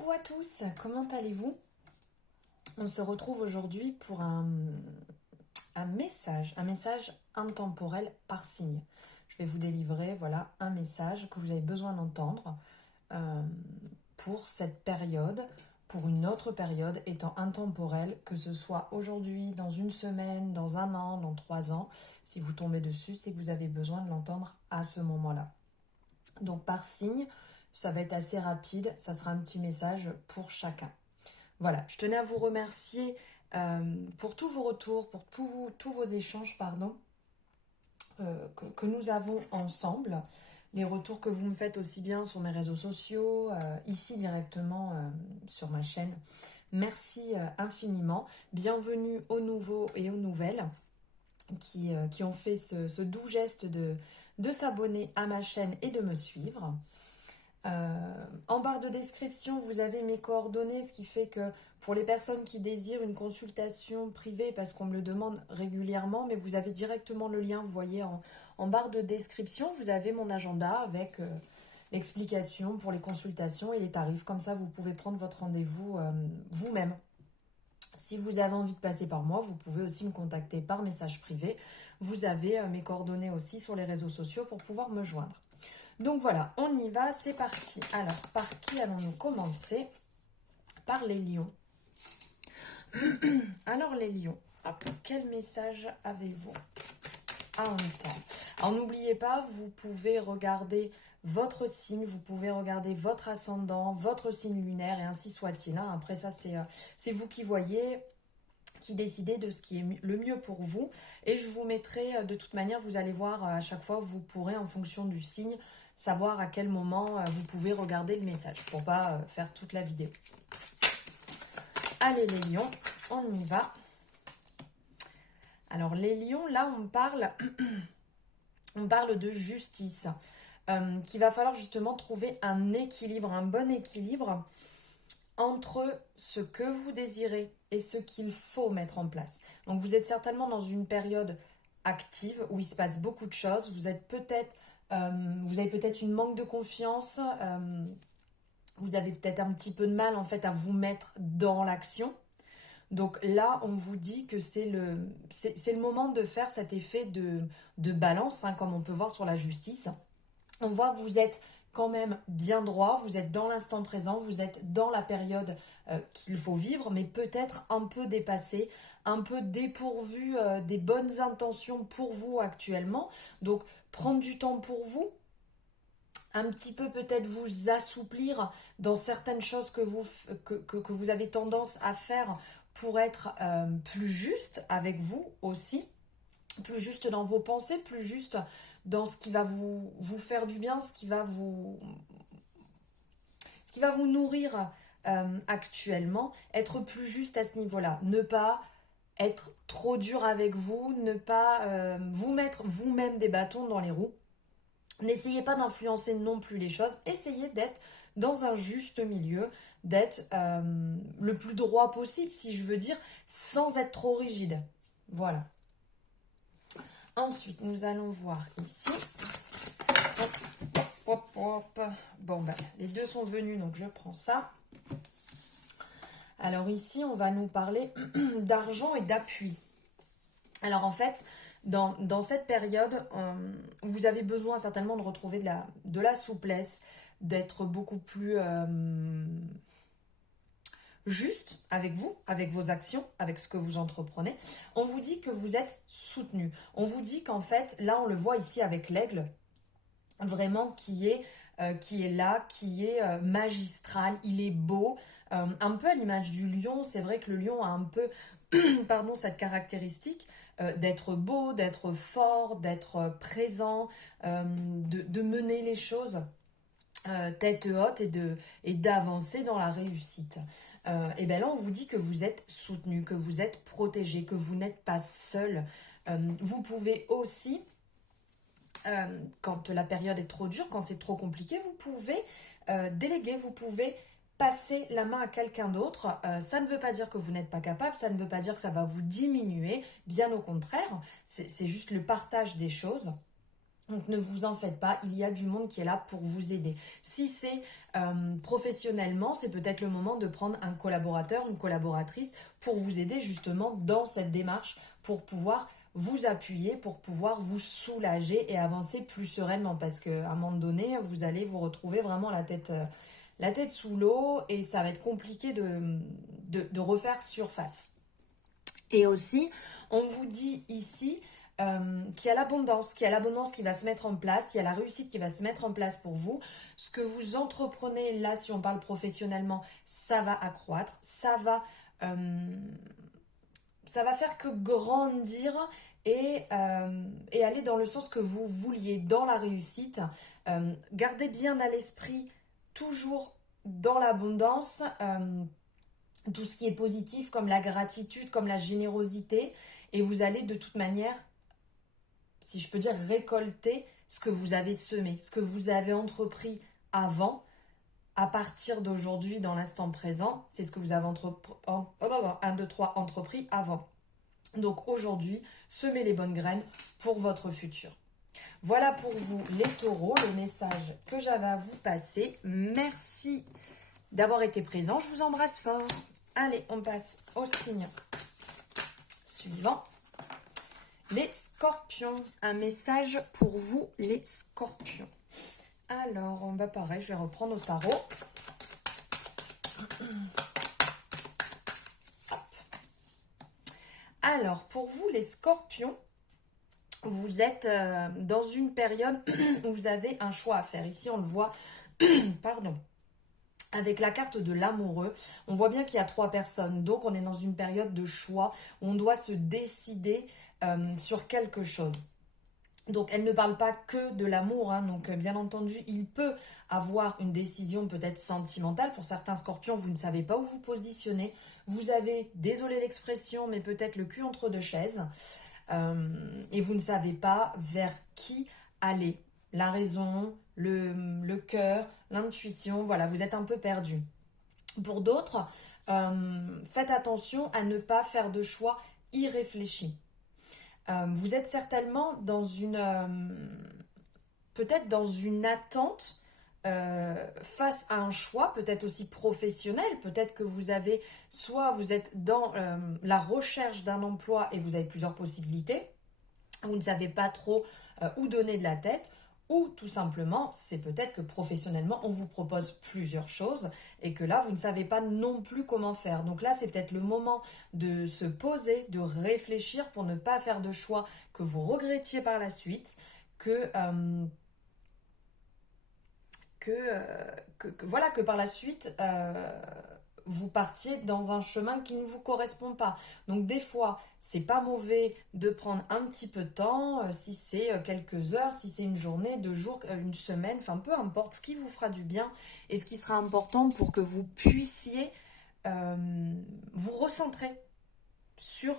Coucou à tous, comment allez-vous? On se retrouve aujourd'hui pour un message intemporel par signe. Je vais vous délivrer, voilà, un message que vous avez besoin d'entendre euh, pour cette période, pour une autre période étant intemporelle, que ce soit aujourd'hui, dans une semaine, dans un an, dans 3 ans. Si vous tombez dessus, c'est que vous avez besoin de l'entendre à ce moment-là. Donc par signe, ça va être assez rapide, ça sera un petit message pour chacun. Voilà, je tenais à vous remercier pour tous vos retours, pour tous vos échanges, pardon, que nous avons ensemble. Les retours que vous me faites aussi bien sur mes réseaux sociaux, ici directement sur ma chaîne. Merci infiniment. Bienvenue aux nouveaux et aux nouvelles qui ont fait ce doux geste de s'abonner à ma chaîne et de me suivre. En barre de description, vous avez mes coordonnées, ce qui fait que pour les personnes qui désirent une consultation privée, parce qu'on me le demande régulièrement, mais vous avez directement le lien, vous voyez en barre de description, vous avez mon agenda avec l'explication pour les consultations et les tarifs. Comme ça, vous pouvez prendre votre rendez-vous vous-même. Si vous avez envie de passer par moi, vous pouvez aussi me contacter par message privé. Vous avez mes coordonnées aussi sur les réseaux sociaux pour pouvoir me joindre. Donc voilà, on y va, c'est parti. Alors, par qui allons-nous commencer? Par les lions. Alors les lions, hop, quel message avez-vous à entendre? Alors n'oubliez pas, vous pouvez regarder votre signe, vous pouvez regarder votre ascendant, votre signe lunaire et ainsi soit-il. Hein. Après ça, c'est vous qui voyez, qui décidez de ce qui est le mieux pour vous. Et je vous mettrai, de toute manière, vous allez voir à chaque fois, vous pourrez en fonction du signe, savoir à quel moment vous pouvez regarder le message pour pas faire toute la vidéo. Allez les lions, on y va. Alors les lions, là on parle de justice, qu'il va falloir justement trouver un équilibre, un bon équilibre entre ce que vous désirez et ce qu'il faut mettre en place. Donc vous êtes certainement dans une période active où il se passe beaucoup de choses. Vous avez peut-être une manque de confiance. Vous avez peut-être un petit peu de mal en fait à vous mettre dans l'action. Donc là, on vous dit que c'est le moment de faire cet effet de balance, hein, comme on peut voir sur la justice. On voit que vous êtes quand même bien droit, vous êtes dans l'instant présent, vous êtes dans la période qu'il faut vivre, mais peut-être un peu dépassé, un peu dépourvu des bonnes intentions pour vous actuellement. Donc prendre du temps pour vous, un petit peu peut-être vous assouplir dans certaines choses que vous avez tendance à faire pour être plus juste avec vous aussi, plus juste dans vos pensées, plus juste dans ce qui va vous faire du bien, ce qui va vous nourrir actuellement, être plus juste à ce niveau-là, ne pas être trop dur avec vous, ne pas vous mettre vous-même des bâtons dans les roues. N'essayez pas d'influencer non plus les choses, essayez d'être dans un juste milieu, d'être le plus droit possible, si je veux dire, sans être trop rigide. Voilà. Ensuite, nous allons voir ici. Hop, hop, hop. Bon, ben, les deux sont venus, donc je prends ça. Alors ici, on va nous parler d'argent et d'appui. Alors en fait, dans cette période, vous avez besoin certainement de retrouver de la souplesse, d'être beaucoup plus juste avec vous, avec vos actions, avec ce que vous entreprenez. On vous dit que vous êtes soutenu. On vous dit qu'en fait, là on le voit ici avec l'aigle, vraiment qui est là, qui est magistral, il est beau, un peu à l'image du lion. C'est vrai que le lion a un peu pardon, cette caractéristique d'être beau, d'être fort, d'être présent, de mener les choses tête haute et d'avancer dans la réussite. Et bien là, on vous dit que vous êtes soutenu, que vous êtes protégé, que vous n'êtes pas seul. Vous pouvez aussi, quand la période est trop dure, quand c'est trop compliqué, vous pouvez déléguer, vous pouvez passer la main à quelqu'un d'autre. Ça ne veut pas dire que vous n'êtes pas capable, ça ne veut pas dire que ça va vous diminuer, bien au contraire, c'est juste le partage des choses. Donc ne vous en faites pas, il y a du monde qui est là pour vous aider. Si c'est professionnellement, c'est peut-être le moment de prendre un collaborateur, une collaboratrice pour vous aider justement dans cette démarche, pour pouvoir vous appuyer, pour pouvoir vous soulager et avancer plus sereinement. Parce qu'à un moment donné, vous allez vous retrouver vraiment la tête sous l'eau et ça va être compliqué de refaire surface. Et aussi, on vous dit ici qu'il y a l'abondance, qui va se mettre en place, il y a la réussite qui va se mettre en place pour vous. Ce que vous entreprenez là, si on parle professionnellement, ça va accroître, ça va faire que grandir et aller dans le sens que vous vouliez, dans la réussite. Gardez bien à l'esprit, toujours dans l'abondance, tout ce qui est positif, comme la gratitude, comme la générosité, et vous allez de toute manière, si je peux dire, récolter ce que vous avez semé, ce que vous avez entrepris avant. À partir d'aujourd'hui, dans l'instant présent, c'est ce que vous avez entrepris avant. Donc aujourd'hui, semez les bonnes graines pour votre futur. Voilà pour vous les taureaux, le message que j'avais à vous passer. Merci d'avoir été présent, je vous embrasse fort. Allez, on passe au signe suivant. Les scorpions, un message pour vous les scorpions. Alors, on va pareil, je vais reprendre au tarot. Alors, pour vous les scorpions, vous êtes dans une période où vous avez un choix à faire. Ici, on le voit, pardon, avec la carte de l'amoureux, on voit bien qu'il y a 3 personnes. Donc, on est dans une période de choix où on doit se décider sur quelque chose. Donc, elle ne parle pas que de l'amour. Donc, bien entendu, il peut avoir une décision peut-être sentimentale. Pour certains scorpions, vous ne savez pas où vous positionner. Vous avez, désolé l'expression, mais peut-être le cul entre 2 chaises. Et vous ne savez pas vers qui aller. La raison, le cœur, l'intuition, voilà, vous êtes un peu perdu. Pour d'autres, faites attention à ne pas faire de choix irréfléchis. Vous êtes certainement dans peut-être dans une attente face à un choix, peut-être aussi professionnel, peut-être que vous êtes dans la recherche d'un emploi et vous avez plusieurs possibilités, vous ne savez pas trop où donner de la tête, ou tout simplement, c'est peut-être que professionnellement, on vous propose plusieurs choses et que là, vous ne savez pas non plus comment faire. Donc là, c'est peut-être le moment de se poser, de réfléchir pour ne pas faire de choix que vous regrettiez par la suite, que par la suite, vous partiez dans un chemin qui ne vous correspond pas. Donc des fois, c'est pas mauvais de prendre un petit peu de temps, si c'est quelques heures, si c'est une journée, 2 jours, une semaine, enfin peu importe, ce qui vous fera du bien et ce qui sera important pour que vous puissiez vous recentrer sur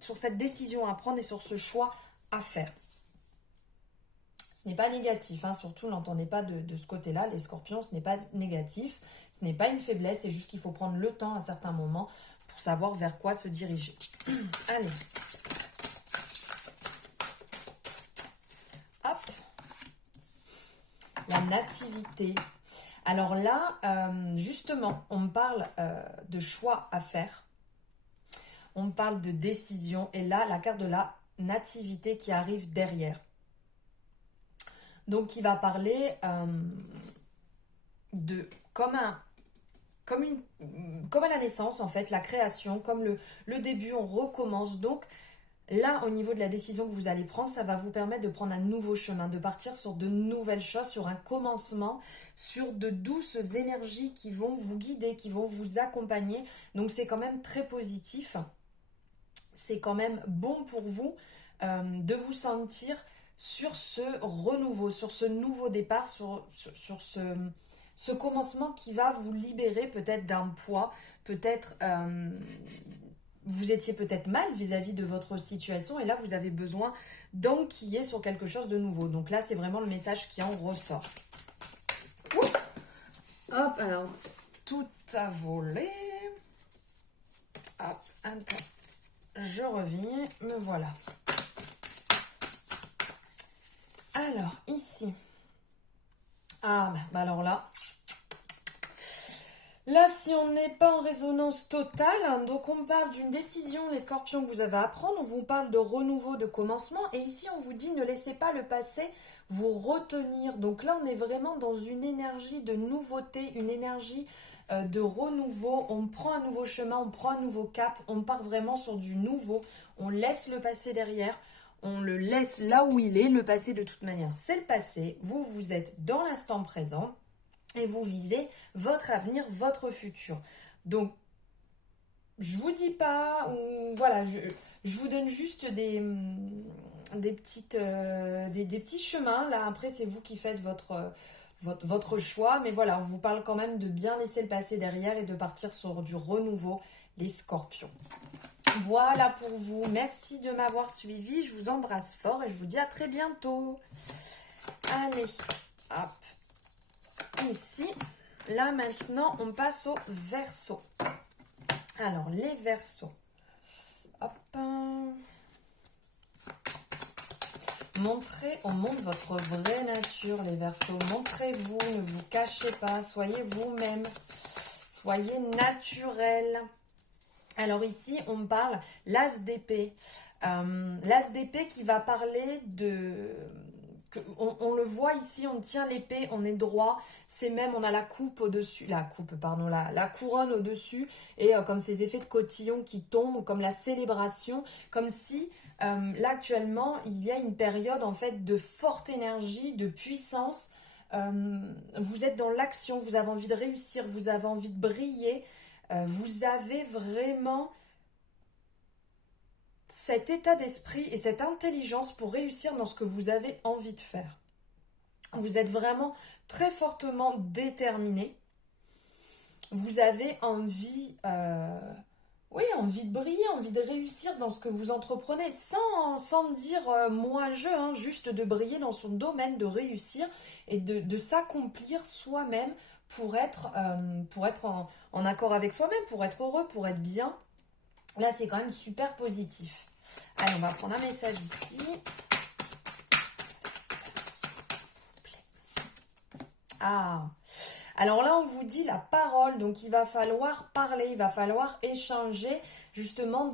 cette décision à prendre et sur ce choix à faire. Ce n'est pas négatif, surtout n'entendez pas de ce côté-là, les scorpions, ce n'est pas négatif, ce n'est pas une faiblesse, c'est juste qu'il faut prendre le temps à certains moments pour savoir vers quoi se diriger. Allez. Hop. La nativité. Alors là, justement, on me parle de choix à faire, on me parle de décision, et là, la carte de la nativité qui arrive derrière. Donc, qui va parler de comme à la naissance, en fait, la création, comme le début, on recommence. Donc, là, au niveau de la décision que vous allez prendre, ça va vous permettre de prendre un nouveau chemin, de partir sur de nouvelles choses, sur un commencement, sur de douces énergies qui vont vous guider, qui vont vous accompagner. Donc, c'est quand même très positif. C'est quand même bon pour vous de vous sentir sur ce renouveau, sur ce nouveau départ, sur ce commencement qui va vous libérer peut-être d'un poids, peut-être vous étiez peut-être mal vis-à-vis de votre situation et là vous avez besoin d'enquiller sur quelque chose de nouveau. Donc là c'est vraiment le message qui en ressort. Ouh. Hop, alors tout a volé. Hop, attends, je reviens, me voilà. Alors, ici. Ah, bah alors là. Là, si on n'est pas en résonance totale, hein, donc on parle d'une décision, les scorpions, que vous avez à prendre, on vous parle de renouveau, de commencement, et ici on vous dit ne laissez pas le passé vous retenir. Donc là, on est vraiment dans une énergie de nouveauté, une énergie de renouveau, on prend un nouveau chemin, on prend un nouveau cap, on part vraiment sur du nouveau, on laisse le passé derrière, on le laisse là où il est, le passé de toute manière, c'est le passé, vous, vous êtes dans l'instant présent, et vous visez votre avenir, votre futur. Donc, je vous dis pas, ou voilà, je vous donne juste des petits chemins. Là, après, c'est vous qui faites votre choix. Mais voilà, on vous parle quand même de bien laisser le passé derrière et de partir sur du renouveau, les scorpions. Voilà pour vous. Merci de m'avoir suivi. Je vous embrasse fort et je vous dis à très bientôt. Allez, hop. Ici, là maintenant, on passe au Verseau. Alors, les Verseaux. Hop. On montre votre vraie nature, les Verseaux. Montrez-vous, ne vous cachez pas, soyez vous-même, soyez naturel. Alors ici, on parle l'As d'épée. L'As d'épée qui va parler de... On le voit ici, on tient l'épée, on est droit, c'est même, on a la coupe au-dessus, la couronne au-dessus, et comme ces effets de cotillon qui tombent, comme la célébration, comme si là actuellement, il y a une période en fait de forte énergie, de puissance, vous êtes dans l'action, vous avez envie de réussir, vous avez envie de briller, vous avez vraiment cet état d'esprit et cette intelligence pour réussir dans ce que vous avez envie de faire. Vous êtes vraiment très fortement déterminé. Vous avez envie, envie de briller, envie de réussir dans ce que vous entreprenez, sans dire moi-je, hein, juste de briller dans son domaine, de réussir et de s'accomplir soi-même pour être en accord avec soi-même, pour être heureux, pour être bien. Là, c'est quand même super positif. Allez, on va prendre un message ici. Ah, alors là, on vous dit la parole. Donc, il va falloir parler, il va falloir échanger justement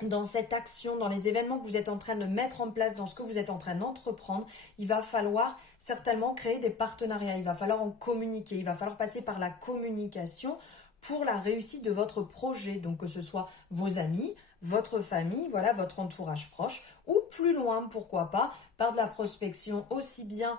dans cette action, dans les événements que vous êtes en train de mettre en place, dans ce que vous êtes en train d'entreprendre. Il va falloir certainement créer des partenariats. Il va falloir en communiquer. Il va falloir passer par la communication pour la réussite de votre projet, donc que ce soit vos amis, votre famille, voilà, votre entourage proche, ou plus loin, pourquoi pas, par de la prospection, aussi bien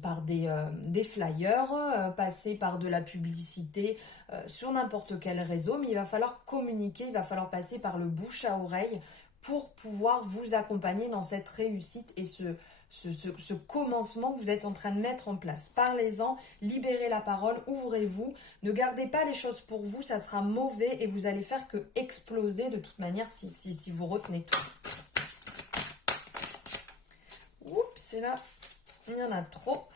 par des flyers, passer par de la publicité sur n'importe quel réseau, mais il va falloir communiquer, il va falloir passer par le bouche à oreille pour pouvoir vous accompagner dans cette réussite et ce commencement que vous êtes en train de mettre en place. Parlez-en, libérez la parole, ouvrez-vous, ne gardez pas les choses pour vous, ça sera mauvais et vous allez faire que exploser de toute manière si vous retenez tout. Oups, c'est là, il y en a trop.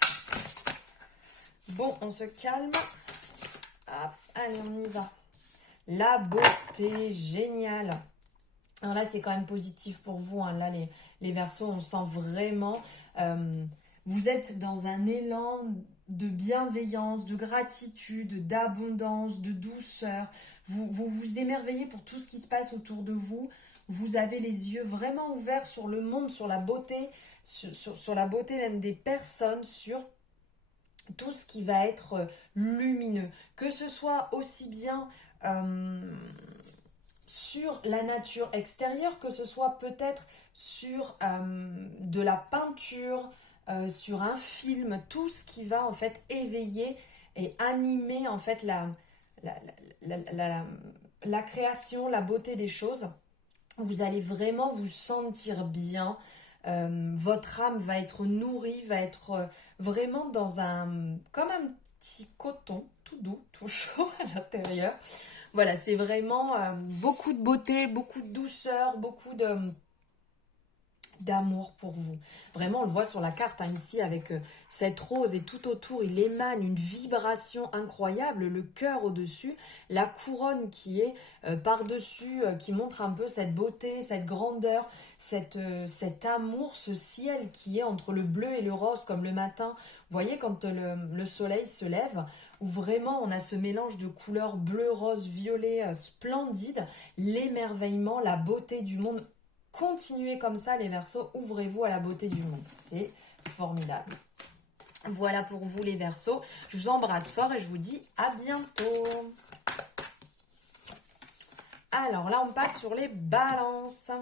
Bon, on se calme. Hop, allez, on y va. La beauté, génial. Alors là, c'est quand même positif pour vous. Hein. Là, les Verseaux, on sent vraiment... vous êtes dans un élan de bienveillance, de gratitude, d'abondance, de douceur. Vous émerveillez pour tout ce qui se passe autour de vous. Vous avez les yeux vraiment ouverts sur le monde, sur la beauté, sur la beauté même des personnes, sur tout ce qui va être lumineux. Que ce soit aussi bien... sur la nature extérieure, que ce soit peut-être sur de la peinture, sur un film, tout ce qui va en fait éveiller et animer en fait la création, la beauté des choses. Vous allez vraiment vous sentir bien, votre âme va être nourrie, va être vraiment comme un petit coton, tout doux, tout chaud à l'intérieur. Voilà, c'est vraiment beaucoup de beauté, beaucoup de douceur, beaucoup d'amour pour vous. Vraiment, on le voit sur la carte hein, ici avec cette rose et tout autour, il émane une vibration incroyable, le cœur au-dessus, la couronne qui est par-dessus, qui montre un peu cette beauté, cette grandeur, cet amour, ce ciel qui est entre le bleu et le rose comme le matin. Vous voyez quand le soleil se lève, où vraiment on a ce mélange de couleurs bleu, rose, violet, splendide, l'émerveillement, la beauté du monde. Continuez comme ça les Verseaux, ouvrez-vous à la beauté du monde. C'est formidable. Voilà pour vous les Verseaux. Je vous embrasse fort et je vous dis à bientôt. Alors là, on passe sur les balances.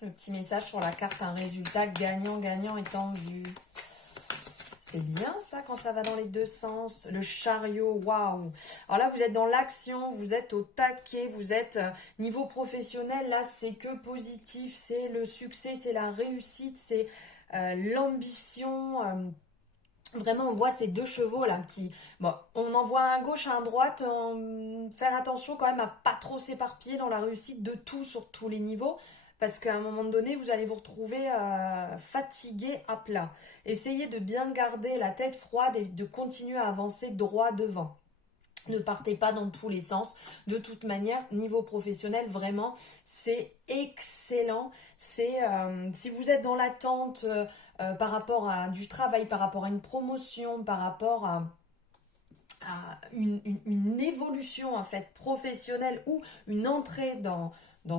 Le petit message sur la carte, un résultat gagnant-gagnant est en vue. C'est bien ça quand ça va dans les deux sens. Le chariot, waouh. Alors là, vous êtes dans l'action, vous êtes au taquet, vous êtes niveau professionnel. Là, c'est que positif, c'est le succès, c'est la réussite, c'est l'ambition. Vraiment, on voit ces deux chevaux là qui... Bon, on en voit un à gauche, un à droite. Faire attention quand même à pas trop s'éparpiller dans la réussite de tout sur tous les niveaux. Parce qu'à un moment donné, vous allez vous retrouver fatigué à plat. Essayez de bien garder la tête froide et de continuer à avancer droit devant. Ne partez pas dans tous les sens. De toute manière, niveau professionnel, vraiment, c'est excellent. C'est si vous êtes dans l'attente par rapport à du travail, par rapport à une promotion, par rapport à une évolution en fait professionnelle ou une entrée dans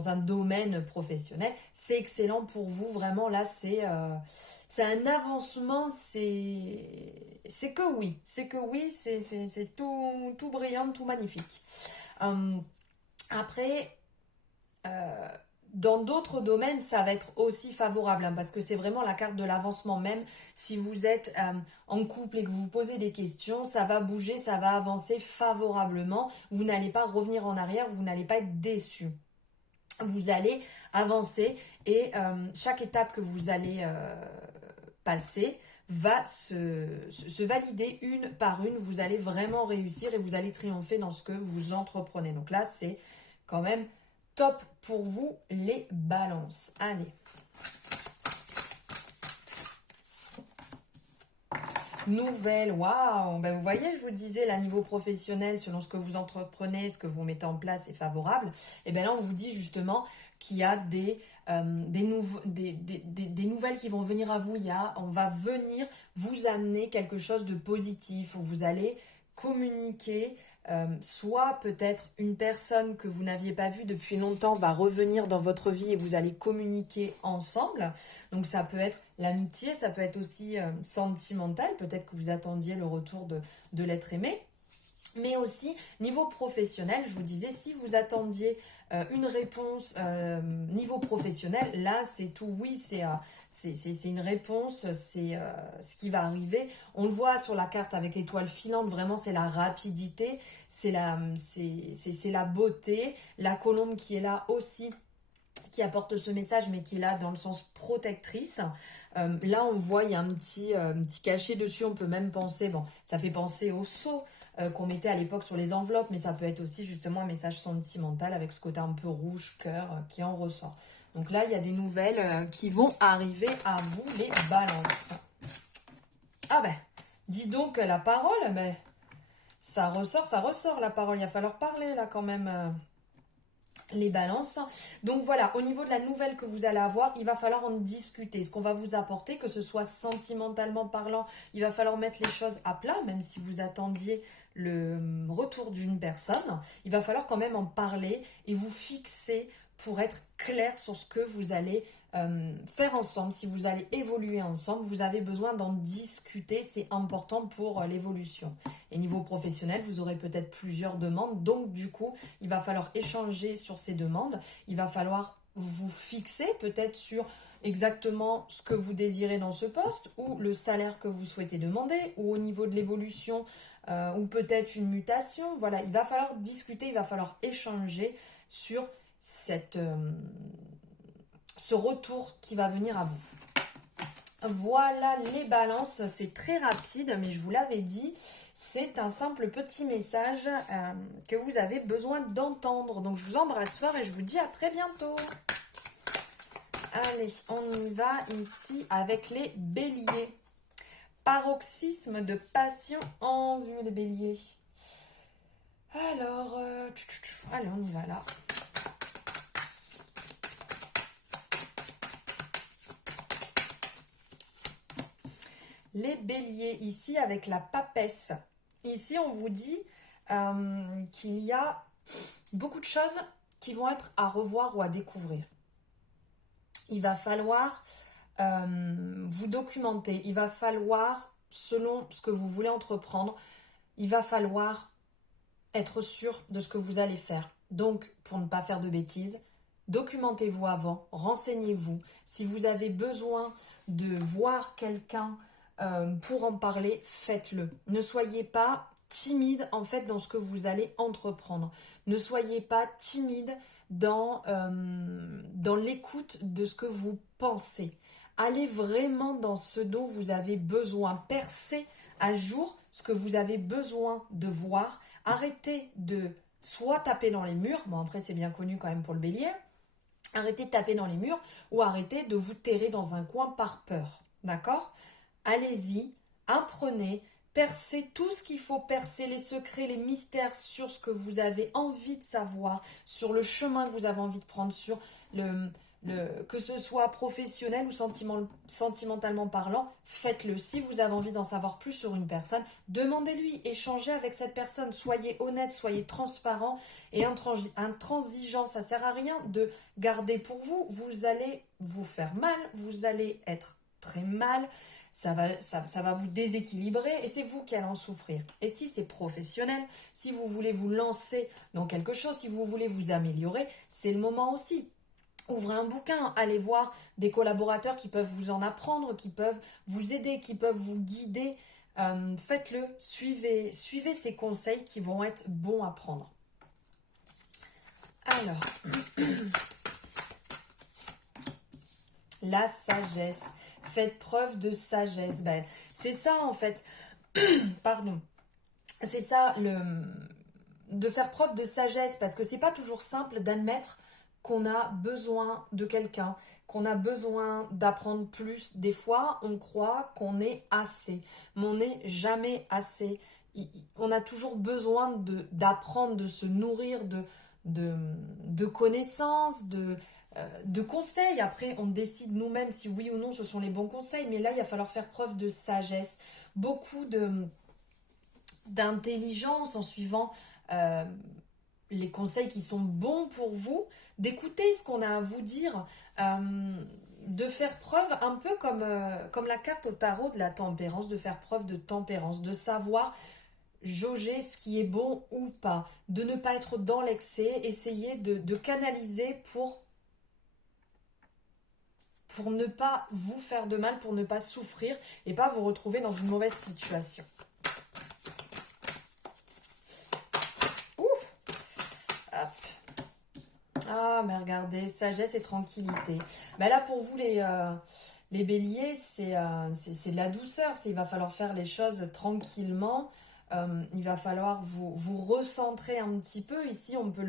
un domaine professionnel, c'est excellent pour vous. Vraiment, là, c'est un avancement, c'est que oui. C'est que oui, c'est tout brillant, tout magnifique. Après, dans d'autres domaines, ça va être aussi favorable hein, parce que c'est vraiment la carte de l'avancement. Même si vous êtes en couple et que vous vous posez des questions, ça va bouger, ça va avancer favorablement. Vous n'allez pas revenir en arrière, vous n'allez pas être déçu. Vous allez avancer et chaque étape que vous allez passer va se valider une par une. Vous allez vraiment réussir et vous allez triompher dans ce que vous entreprenez. Donc là, c'est quand même top pour vous les balances. Allez. Nouvelle, waouh, ben vous voyez, je vous disais, là, niveau professionnel, selon ce que vous entreprenez, ce que vous mettez en place est favorable. Et bien là, on vous dit justement qu'il y a des nouvelles qui vont venir à vous. On va venir vous amener quelque chose de positif, où vous allez communiquer. Soit peut-être une personne que vous n'aviez pas vue depuis longtemps va revenir dans votre vie et vous allez communiquer ensemble. Donc ça peut être l'amitié, ça peut être aussi sentimental, peut-être que vous attendiez le retour de l'être aimé. Mais aussi, niveau professionnel, je vous disais, si vous attendiez une réponse niveau professionnel, là, c'est tout oui, c'est une réponse, c'est ce qui va arriver. On le voit sur la carte avec l'étoile filante, vraiment, c'est la rapidité, c'est la beauté. La colombe qui est là aussi, qui apporte ce message, mais qui est là dans le sens protectrice. Là, on voit, il y a un petit cachet dessus, on peut même penser, bon, ça fait penser au sceau qu'on mettait à l'époque sur les enveloppes, mais ça peut être aussi justement un message sentimental avec ce côté un peu rouge, cœur, qui en ressort. Donc là, il y a des nouvelles qui vont arriver à vous, les balances. Ah ben, dis donc la parole, ben, ça ressort la parole, il va falloir parler là quand même. Les balances. Donc voilà, au niveau de la nouvelle que vous allez avoir, il va falloir en discuter. Ce qu'on va vous apporter, que ce soit sentimentalement parlant, il va falloir mettre les choses à plat, même si vous attendiez le retour d'une personne. Il va falloir quand même en parler et vous fixer pour être clair sur ce que vous allez faire ensemble. Si vous allez évoluer ensemble, vous avez besoin d'en discuter, c'est important pour l'évolution. Et niveau professionnel, vous aurez peut-être plusieurs demandes, donc du coup, il va falloir échanger sur ces demandes, il va falloir vous fixer peut-être sur exactement ce que vous désirez dans ce poste, ou le salaire que vous souhaitez demander, ou au niveau de l'évolution, ou peut-être une mutation. Voilà, il va falloir discuter, il va falloir échanger sur ce retour qui va venir à vous. Voilà les balances, c'est très rapide, mais je vous l'avais dit, c'est un simple petit message que vous avez besoin d'entendre. Donc je vous embrasse fort et je vous dis à très bientôt. Allez, on y va ici avec les béliers. Paroxysme de passion en vue, les béliers. Alors, allez, on y va là. Les béliers, ici avec la papesse. Ici, on vous dit qu'il y a beaucoup de choses qui vont être à revoir ou à découvrir. Il va falloir vous documenter. Il va falloir, selon ce que vous voulez entreprendre, il va falloir être sûr de ce que vous allez faire. Donc, pour ne pas faire de bêtises, documentez-vous avant, renseignez-vous. Si vous avez besoin de voir quelqu'un pour en parler, faites-le. Ne soyez pas timide en fait dans ce que vous allez entreprendre. Ne soyez pas timide dans l'écoute de ce que vous pensez. Allez vraiment dans ce dont vous avez besoin. Percez à jour ce que vous avez besoin de voir. Arrêtez de soit taper dans les murs, bon après c'est bien connu quand même pour le bélier, arrêtez de taper dans les murs ou arrêtez de vous terrer dans un coin par peur. D'accord ? Allez-y, apprenez, percez tout ce qu'il faut percer, les secrets, les mystères sur ce que vous avez envie de savoir, sur le chemin que vous avez envie de prendre, sur que ce soit professionnel ou sentimentalement parlant, faites-le. Si vous avez envie d'en savoir plus sur une personne, demandez-lui, échangez avec cette personne, soyez honnête, soyez transparent et intransigeant. Ça ne sert à rien de garder pour vous, vous allez vous faire mal, vous allez être très mal. Ça va vous déséquilibrer et c'est vous qui allez en souffrir. Et si c'est professionnel, si vous voulez vous lancer dans quelque chose, si vous voulez vous améliorer, c'est le moment aussi. Ouvrez un bouquin, allez voir des collaborateurs qui peuvent vous en apprendre, qui peuvent vous aider, qui peuvent vous guider. Faites-le, suivez ces conseils qui vont être bons à prendre. Alors, la sagesse. Faites preuve de sagesse. Ben, c'est ça en fait. Pardon. C'est ça de faire preuve de sagesse parce que c'est pas toujours simple d'admettre qu'on a besoin de quelqu'un, qu'on a besoin d'apprendre plus. Des fois, on croit qu'on est assez, mais on n'est jamais assez. On a toujours besoin d'apprendre, de se nourrir de connaissances, de conseils. Après, on décide nous-mêmes si oui ou non ce sont les bons conseils, mais là, il va falloir faire preuve de sagesse, beaucoup d'intelligence en suivant les conseils qui sont bons pour vous, d'écouter ce qu'on a à vous dire, de faire preuve un peu comme la carte au tarot de la tempérance, de faire preuve de tempérance, de savoir jauger ce qui est bon ou pas, de ne pas être dans l'excès, essayer de canaliser pour ne pas vous faire de mal, pour ne pas souffrir et pas vous retrouver dans une mauvaise situation. Ouf. Hop. Ah, mais regardez, sagesse et tranquillité. Ben là, pour vous, les béliers, c'est de la douceur. Il va falloir faire les choses tranquillement. Il va falloir vous recentrer un petit peu. Ici, on peut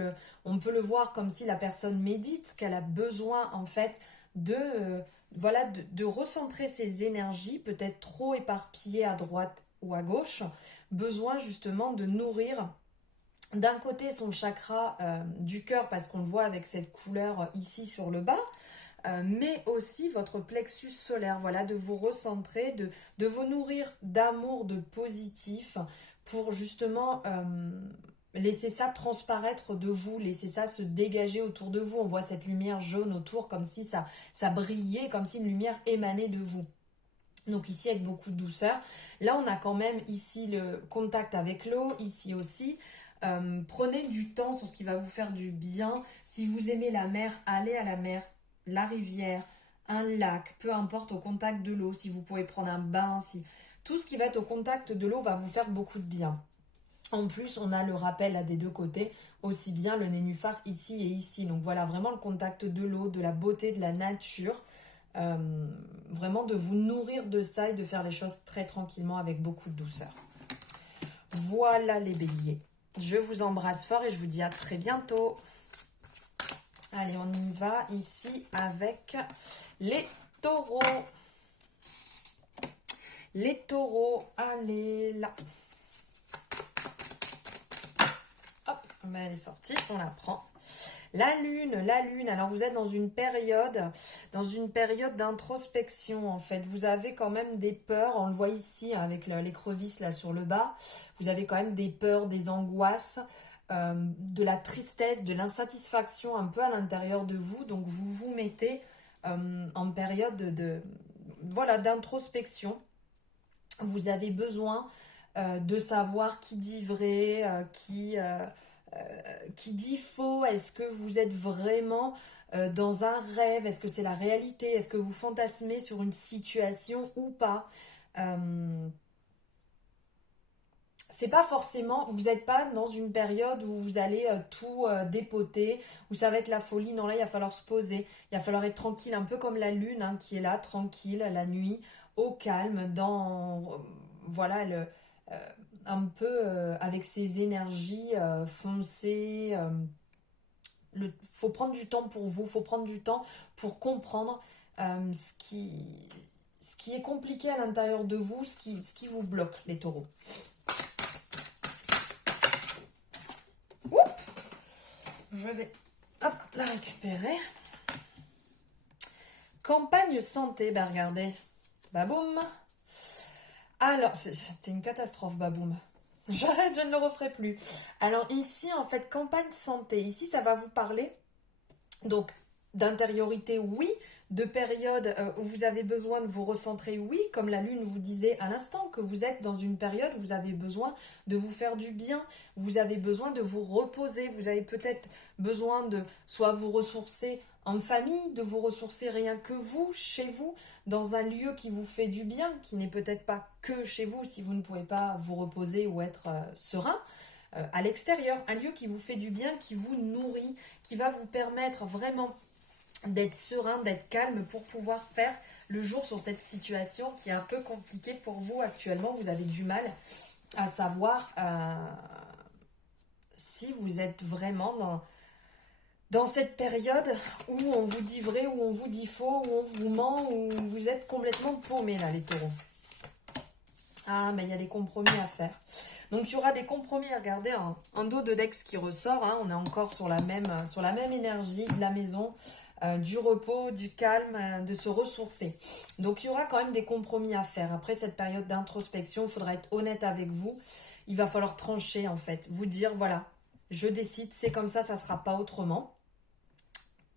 le voir comme si la personne médite, qu'elle a besoin, en fait, de recentrer ses énergies, peut-être trop éparpillées à droite ou à gauche, besoin justement de nourrir d'un côté son chakra du cœur, parce qu'on le voit avec cette couleur ici sur le bas, mais aussi votre plexus solaire, voilà, de vous recentrer, de vous nourrir d'amour, de positif, pour justement laissez ça transparaître de vous, laissez ça se dégager autour de vous. On voit cette lumière jaune autour comme si ça brillait, comme si une lumière émanait de vous. Donc ici avec beaucoup de douceur. Là on a quand même ici le contact avec l'eau, ici aussi. Prenez du temps sur ce qui va vous faire du bien. Si vous aimez la mer, allez à la mer, la rivière, un lac, peu importe, au contact de l'eau. Si vous pouvez prendre un bain, tout ce qui va être au contact de l'eau va vous faire beaucoup de bien. En plus, on a le rappel là, des deux côtés, aussi bien le nénuphar ici et ici. Donc voilà, vraiment le contact de l'eau, de la beauté, de la nature. Vraiment de vous nourrir de ça et de faire les choses très tranquillement avec beaucoup de douceur. Voilà les béliers. Je vous embrasse fort et je vous dis à très bientôt. Allez, on y va ici avec les taureaux. Les taureaux, allez là. Hop, ben elle est sortie, on la prend. La lune, alors vous êtes dans une période d'introspection en fait. Vous avez quand même des peurs, on le voit ici avec l'écrevisse là sur le bas. Vous avez quand même des peurs, des angoisses, de la tristesse, de l'insatisfaction un peu à l'intérieur de vous. Donc vous vous mettez en période voilà, d'introspection. Vous avez besoin de savoir qui dit vrai, qui dit faux. Est-ce que vous êtes vraiment dans un rêve? Est-ce que c'est la réalité? Est-ce que vous fantasmez sur une situation ou pas? C'est pas forcément, vous n'êtes pas dans une période où vous allez tout dépoter, où ça va être la folie. Non, là, il va falloir se poser, il va falloir être tranquille, un peu comme la lune hein, qui est là, tranquille, la nuit, au calme, dans, voilà, un peu avec ses énergies foncées. Faut prendre du temps pour vous, faut prendre du temps pour comprendre ce qui est compliqué à l'intérieur de vous, ce qui vous bloque, les taureaux. Oups, je vais hop, la récupérer. Campagne santé, ben regardez. Baboum. Alors, c'était une catastrophe, baboum. J'arrête, je ne le referai plus. Alors ici, en fait, campagne santé. Ici, ça va vous parler, donc, d'intériorité, oui. De période où vous avez besoin de vous recentrer, oui. Comme la lune vous disait à l'instant, que vous êtes dans une période où vous avez besoin de vous faire du bien. Vous avez besoin de vous reposer. Vous avez peut-être besoin de soit vous ressourcer en famille, de vous ressourcer rien que vous, chez vous, dans un lieu qui vous fait du bien, qui n'est peut-être pas que chez vous si vous ne pouvez pas vous reposer ou être serein. À l'extérieur, un lieu qui vous fait du bien, qui vous nourrit, qui va vous permettre vraiment d'être serein, d'être calme pour pouvoir faire le jour sur cette situation qui est un peu compliquée pour vous actuellement. Vous avez du mal à savoir si vous êtes vraiment dans cette période où on vous dit vrai, où on vous dit faux, où on vous ment, où vous êtes complètement paumé là, les taureaux. Ah, mais il y a des compromis à faire. Donc, il y aura des compromis. Regardez, un dos de Dex qui ressort. Hein, on est encore sur la même énergie de la maison, du repos, du calme, de se ressourcer. Donc, il y aura quand même des compromis à faire. Après cette période d'introspection, il faudra être honnête avec vous. Il va falloir trancher, en fait. Vous dire, voilà, je décide, c'est comme ça ne sera pas autrement.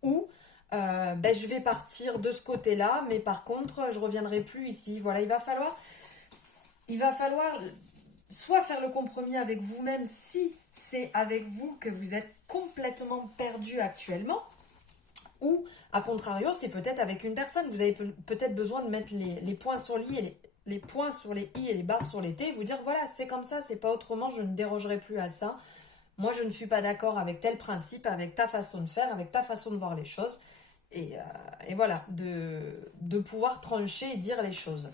Ou je vais partir de ce côté-là, mais par contre, je ne reviendrai plus ici. Voilà, il va falloir soit faire le compromis avec vous-même si c'est avec vous que vous êtes complètement perdu actuellement, ou à contrario, c'est peut-être avec une personne. Vous avez peut-être besoin de mettre les points sur les i et les points sur les i et les barres sur les t et vous dire voilà, c'est comme ça, c'est pas autrement, je ne dérogerai plus à ça. Moi, je ne suis pas d'accord avec tel principe, avec ta façon de faire, avec ta façon de voir les choses. Et voilà, de pouvoir trancher et dire les choses.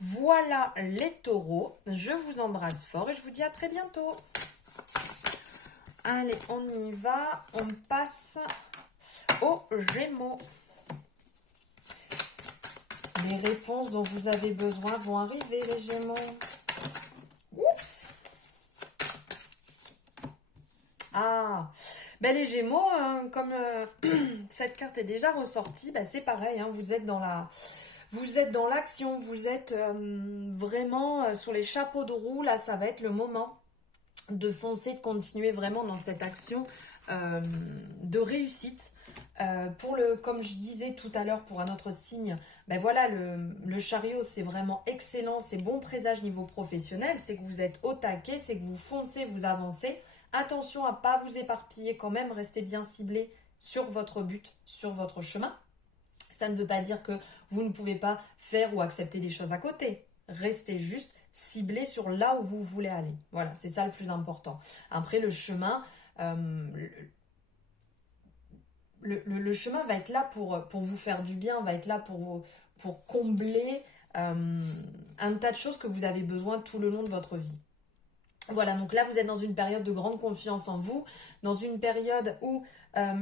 Voilà les taureaux, je vous embrasse fort et je vous dis à très bientôt. Allez, on y va, on passe aux Gémeaux. Les réponses dont vous avez besoin vont arriver, les Gémeaux. Oups. Ah, ben les Gémeaux, comme cette carte est déjà ressortie, ben c'est pareil, hein, vous êtes dans l'action, vous êtes vraiment sur les chapeaux de roue. Là, ça va être le moment de foncer, de continuer vraiment dans cette action de réussite. Comme je disais tout à l'heure pour un autre signe, ben voilà, le chariot, c'est vraiment excellent, c'est bon présage niveau professionnel, c'est que vous êtes au taquet, c'est que vous foncez, vous avancez. Attention à ne pas vous éparpiller quand même, restez bien ciblé sur votre but, sur votre chemin. Ça ne veut pas dire que vous ne pouvez pas faire ou accepter des choses à côté. Restez juste ciblé sur là où vous voulez aller. Voilà, c'est ça le plus important. Après, le chemin, le chemin va être là pour vous faire du bien, va être là pour combler un tas de choses que vous avez besoin tout le long de votre vie. Voilà, donc là, vous êtes dans une période de grande confiance en vous, dans une période où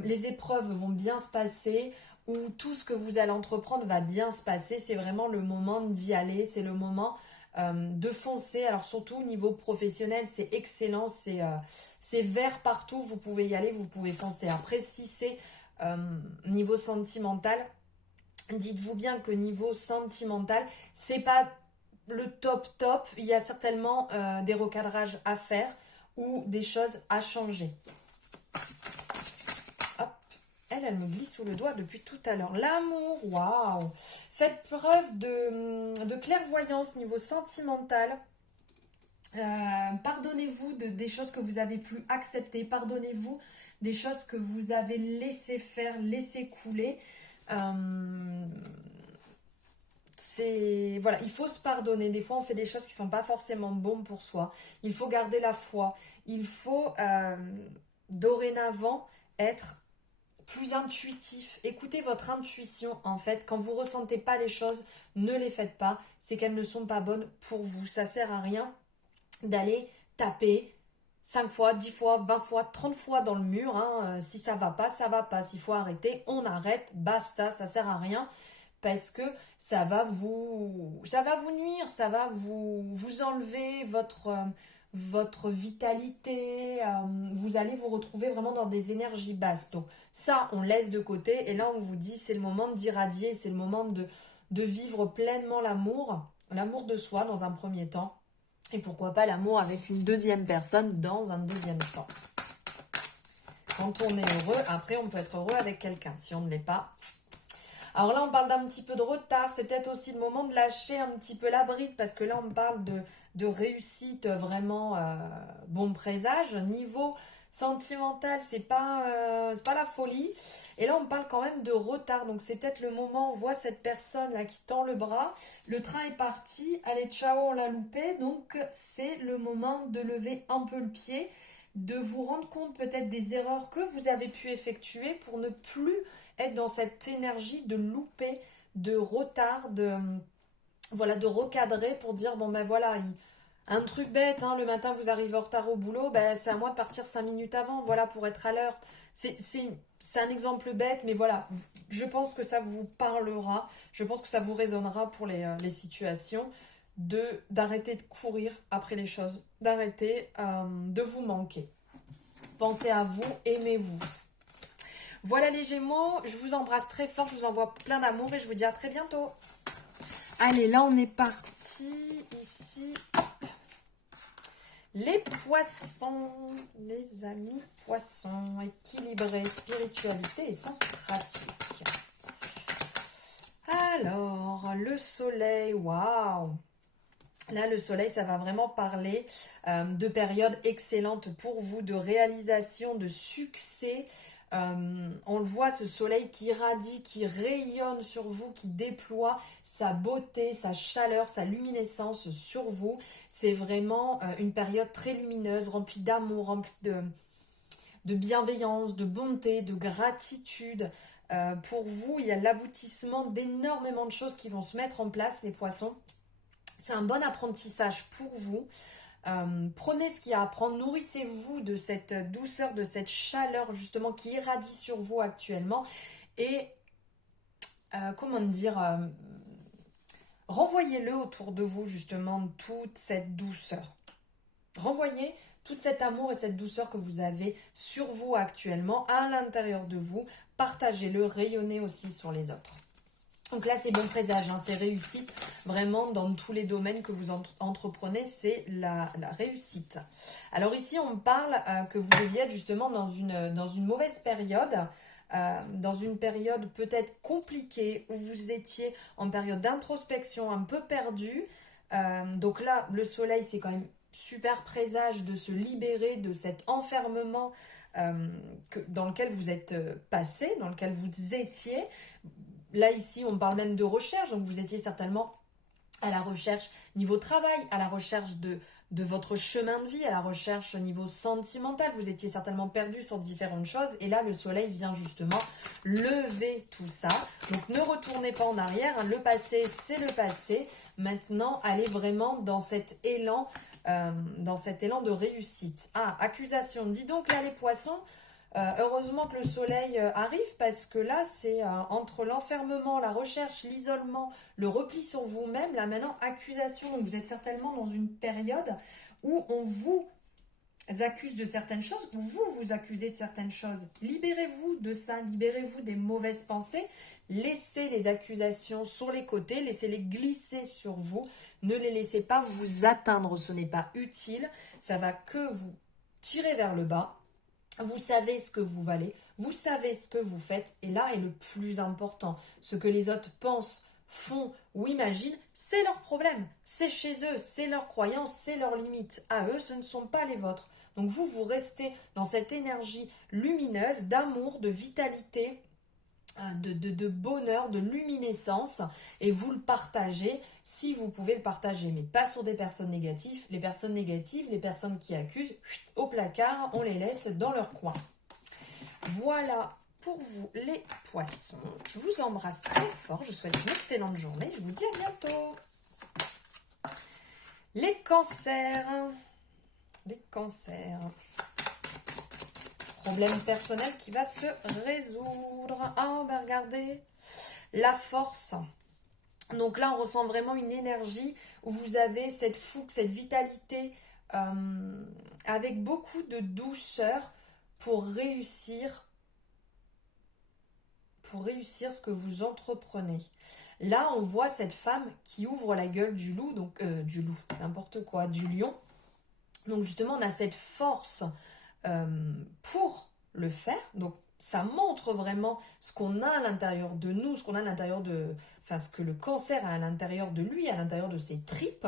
les épreuves vont bien se passer, où tout ce que vous allez entreprendre va bien se passer. C'est vraiment le moment d'y aller, c'est le moment de foncer. Alors surtout au niveau professionnel, c'est excellent, c'est vert partout, vous pouvez y aller, vous pouvez foncer. Après, si c'est niveau sentimental, dites-vous bien que niveau sentimental, c'est pas le top, il y a certainement des recadrages à faire ou des choses à changer. Hop, elle me glisse sous le doigt depuis tout à l'heure. L'amour, waouh! Faites preuve de clairvoyance niveau sentimental. Pardonnez-vous des choses que vous avez pu accepter. Pardonnez-vous des choses que vous avez laissé faire, laissé couler. Voilà, il faut se pardonner. Des fois, on fait des choses qui sont pas forcément bonnes pour soi. Il faut garder la foi. Il faut dorénavant être plus intuitif. Écoutez votre intuition, en fait. Quand vous ressentez pas les choses, ne les faites pas. C'est qu'elles ne sont pas bonnes pour vous. Ça sert à rien d'aller taper 5 fois, 10 fois, 20 fois, 30 fois dans le mur. Hein. Si ça va pas, ça va pas. S'il faut arrêter, on arrête. Basta, ça sert à rien. Parce que ça va vous nuire, ça va vous enlever votre vitalité, vous allez vous retrouver vraiment dans des énergies basses. Donc ça, on laisse de côté et là, on vous dit, c'est le moment d'irradier, c'est le moment de vivre pleinement l'amour de soi dans un premier temps et pourquoi pas l'amour avec une deuxième personne dans un deuxième temps. Quand on est heureux, après, on peut être heureux avec quelqu'un. Si on ne l'est pas... Alors là, on parle d'un petit peu de retard. C'est peut-être aussi le moment de lâcher un petit peu la bride parce que là, on parle de réussite vraiment bon présage. Niveau sentimental, c'est pas la folie. Et là, on parle quand même de retard. Donc, c'est peut-être le moment où on voit cette personne là qui tend le bras. Le train est parti. Allez, ciao, on l'a loupé. Donc, c'est le moment de lever un peu le pied, de vous rendre compte peut-être des erreurs que vous avez pu effectuer pour ne plus être dans cette énergie de louper, de retard, de recadrer pour dire bon ben voilà, un truc bête, hein, le matin vous arrivez en retard au boulot, ben c'est à moi de partir 5 minutes avant, voilà, pour être à l'heure. C'est un exemple bête, mais voilà, je pense que ça vous parlera, je pense que ça vous résonnera pour les situations d'arrêter de courir après les choses, d'arrêter de vous manquer. Pensez à vous, aimez-vous. Voilà les Gémeaux, je vous embrasse très fort, je vous envoie plein d'amour et je vous dis à très bientôt. Allez, là on est parti ici. Les poissons, les amis poissons, équilibrés, spiritualité et sens pratique. Alors, le soleil, waouh! Là, le soleil, ça va vraiment parler de périodes excellentes pour vous, de réalisation, de succès. On le voit, ce soleil qui irradie, qui rayonne sur vous, qui déploie sa beauté, sa chaleur, sa luminescence sur vous. C'est vraiment une période très lumineuse, remplie d'amour, remplie de bienveillance, de bonté, de gratitude. Pour vous, il y a l'aboutissement d'énormément de choses qui vont se mettre en place, les poissons. C'est un bon apprentissage pour vous. Prenez ce qu'il y a à apprendre, nourrissez-vous de cette douceur, de cette chaleur justement qui irradie sur vous actuellement et renvoyez-le autour de vous justement toute cette douceur. Renvoyez tout cet amour et cette douceur que vous avez sur vous actuellement, à l'intérieur de vous, partagez-le, rayonnez aussi sur les autres. Donc là, c'est bon présage, hein, c'est réussite. Vraiment, dans tous les domaines que vous entreprenez, c'est la réussite. Alors ici, on parle que vous deviez être justement dans une mauvaise période, dans une période peut-être compliquée, où vous étiez en période d'introspection, un peu perdu. Donc là, le soleil, c'est quand même super présage de se libérer de cet enfermement dans lequel vous êtes passé, dans lequel vous étiez. Là, ici, on parle même de recherche, donc vous étiez certainement à la recherche niveau travail, à la recherche de votre chemin de vie, à la recherche au niveau sentimental. Vous étiez certainement perdu sur différentes choses. Et là, le soleil vient justement lever tout ça. Donc, ne retournez pas en arrière. Hein. Le passé, c'est le passé. maintenant aller vraiment dans cet élan de réussite. Ah, accusation. Dis donc là les poissons, heureusement que le soleil arrive parce que là c'est entre l'enfermement, la recherche, l'isolement, le repli sur vous-même, là maintenant accusation. Donc vous êtes certainement dans une période où on vous accuse de certaines choses ou vous vous accusez de certaines choses. Libérez-vous de ça, libérez-vous des mauvaises pensées, laissez les accusations sur les côtés, laissez-les glisser sur vous, ne les laissez pas vous atteindre, ce n'est pas utile, ça va que vous tirer vers le bas. Vous savez ce que vous valez, vous savez ce que vous faites, et là est le plus important. Ce que les autres pensent, font ou imaginent, c'est leur problème, c'est chez eux, c'est leurs croyances, c'est leurs limites. À eux, ce ne sont pas les vôtres. Donc vous restez dans cette énergie lumineuse, d'amour, de vitalité, de bonheur, de luminescence, et vous le partagez si vous pouvez le partager, mais pas sur des personnes négatives. Les personnes négatives, les personnes qui accusent, au placard, on les laisse dans leur coin. Voilà pour vous les poissons. Je vous embrasse très fort, je vous souhaite une excellente journée, je vous dis à bientôt. Les cancers. Les cancers. Problème personnel qui va se résoudre. Ah, ben regardez, la force. Donc là, on ressent vraiment une énergie où vous avez cette fougue, cette vitalité, avec beaucoup de douceur pour réussir ce que vous entreprenez. Là, on voit cette femme qui ouvre la gueule du loup, donc du loup, n'importe quoi, du lion. Donc justement, on a cette force pour le faire. Donc ça montre vraiment ce qu'on a à l'intérieur de nous, ce qu'on a à l'intérieur de... Enfin, ce que le cancer a à l'intérieur de lui, à l'intérieur de ses tripes,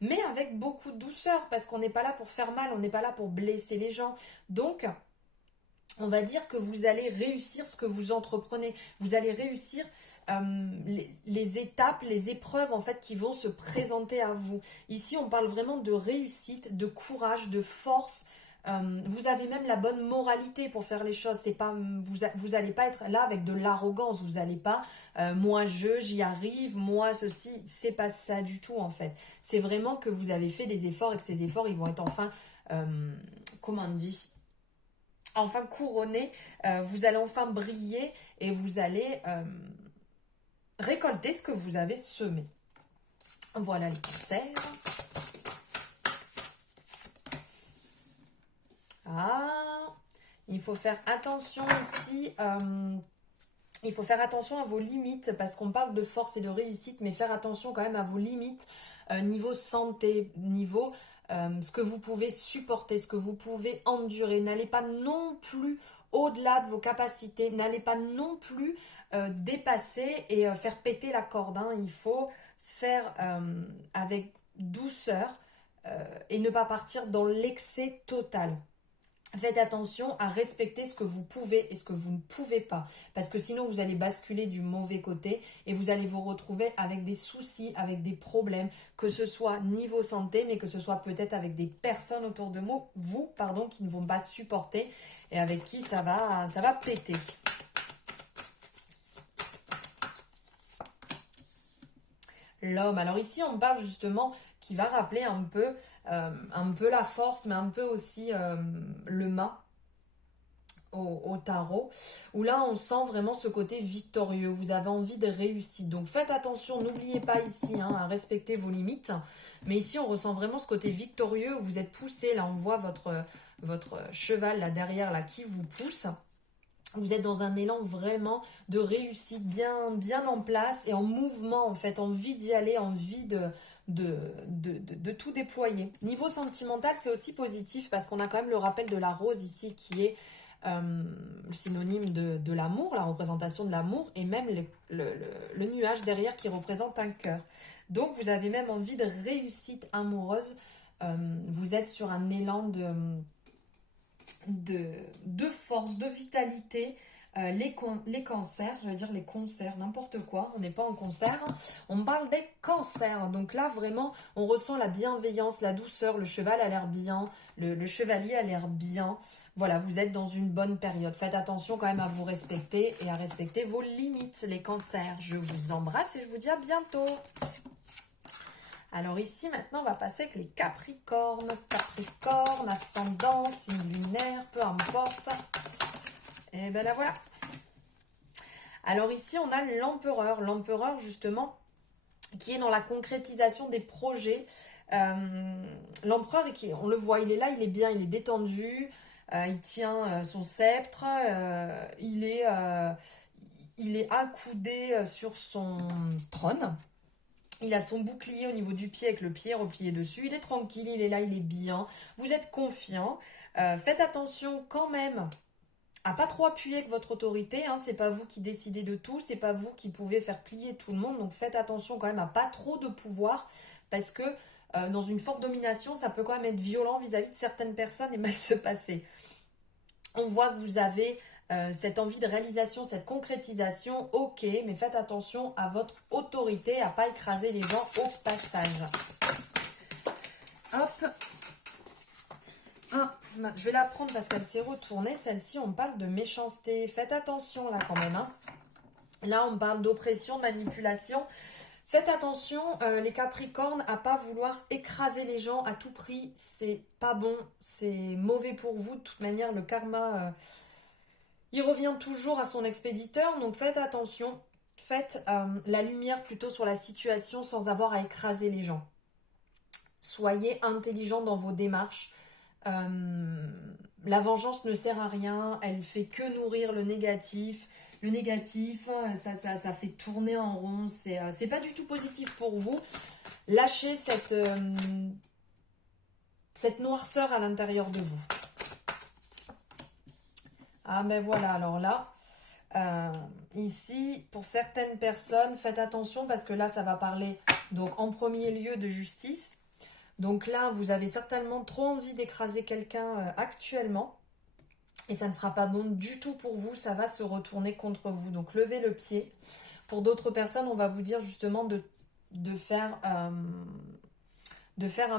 mais avec beaucoup de douceur, parce qu'on n'est pas là pour faire mal, on n'est pas là pour blesser les gens. Donc, on va dire que vous allez réussir ce que vous entreprenez. Vous allez réussir les étapes, les épreuves en fait qui vont se présenter à vous. Ici, on parle vraiment de réussite, de courage, de force. Vous avez même la bonne moralité pour faire les choses. C'est pas, vous n'allez pas être là avec de l'arrogance. Vous n'allez pas, moi j'y arrive, moi ceci. C'est pas ça du tout en fait. C'est vraiment que vous avez fait des efforts et que ces efforts, ils vont être enfin, comment on dit, enfin couronnés. Vous allez enfin briller et vous allez récolter ce que vous avez semé. Voilà les cancers. Ah, il faut faire attention ici. Il faut faire attention à vos limites parce qu'on parle de force et de réussite, mais faire attention quand même à vos limites niveau santé, niveau ce que vous pouvez supporter, ce que vous pouvez endurer. N'allez pas non plus au-delà de vos capacités, n'allez pas non plus dépasser et faire péter la corde. Hein. Il faut faire avec douceur et ne pas partir dans l'excès total. Faites attention à respecter ce que vous pouvez et ce que vous ne pouvez pas. Parce que sinon, vous allez basculer du mauvais côté et vous allez vous retrouver avec des soucis, avec des problèmes, que ce soit niveau santé, mais que ce soit peut-être avec des personnes autour de vous, qui ne vont pas supporter et avec qui ça va péter. L'homme, alors ici on parle justement qui va rappeler un peu la force, mais un peu aussi le mât au tarot, où là on sent vraiment ce côté victorieux, vous avez envie de réussir. Donc faites attention, n'oubliez pas ici à respecter vos limites, mais ici on ressent vraiment ce côté victorieux, où vous êtes poussé, là on voit votre cheval là derrière là qui vous pousse. Vous êtes dans un élan vraiment de réussite, bien en place et en mouvement en fait, envie d'y aller, envie de tout déployer. Niveau sentimental, c'est aussi positif parce qu'on a quand même le rappel de la rose ici qui est le synonyme de l'amour, la représentation de l'amour, et même le nuage derrière qui représente un cœur. Donc vous avez même envie de réussite amoureuse, vous êtes sur un élan de force, de vitalité. Les cancers, j'allais dire les concerts, n'importe quoi, on n'est pas en concert, on parle des cancers. Donc là vraiment on ressent la bienveillance, la douceur, le cheval a l'air bien, le chevalier a l'air bien. Voilà, vous êtes dans une bonne période. Faites attention quand même à vous respecter et à respecter vos limites, les cancers. Je vous embrasse et je vous dis à bientôt. Alors ici, maintenant, on va passer avec les Capricornes. Capricorne, ascendant, signe lunaire, peu importe. Et ben là, voilà. Alors ici, on a l'empereur. L'empereur, justement, qui est dans la concrétisation des projets. L'empereur, on le voit, il est là, il est bien, il est détendu. Il tient son sceptre. Il est accoudé sur son trône. Il a son bouclier au niveau du pied avec le pied replié dessus. Il est tranquille, il est là, il est bien. Vous êtes confiant. Faites attention quand même à pas trop appuyer avec votre autorité. Hein. C'est pas vous qui décidez de tout. C'est pas vous qui pouvez faire plier tout le monde. Donc faites attention quand même à pas trop de pouvoir. Parce que dans une forte domination, ça peut quand même être violent vis-à-vis de certaines personnes et mal se passer. On voit que vous avez cette envie de réalisation, cette concrétisation, ok, mais faites attention à votre autorité, à ne pas écraser les gens au passage. Hop. Je vais la prendre parce qu'elle s'est retournée. Celle-ci, on parle de méchanceté. Faites attention là quand même. Hein. Là, on parle d'oppression, de manipulation. Faites attention, les Capricornes, à pas vouloir écraser les gens à tout prix. C'est pas bon, c'est mauvais pour vous. De toute manière, le karma... il revient toujours à son expéditeur, donc faites attention, faites la lumière plutôt sur la situation sans avoir à écraser les gens. Soyez intelligent dans vos démarches. La vengeance ne sert à rien, elle fait que nourrir le négatif. Le négatif, ça fait tourner en rond, c'est pas du tout positif pour vous. Lâchez cette noirceur à l'intérieur de vous. Ah ben voilà, alors là, ici, pour certaines personnes, faites attention parce que là, ça va parler donc en premier lieu de justice. Donc là, vous avez certainement trop envie d'écraser quelqu'un actuellement et ça ne sera pas bon du tout pour vous, ça va se retourner contre vous. Donc levez le pied. Pour d'autres personnes, on va vous dire justement de faire un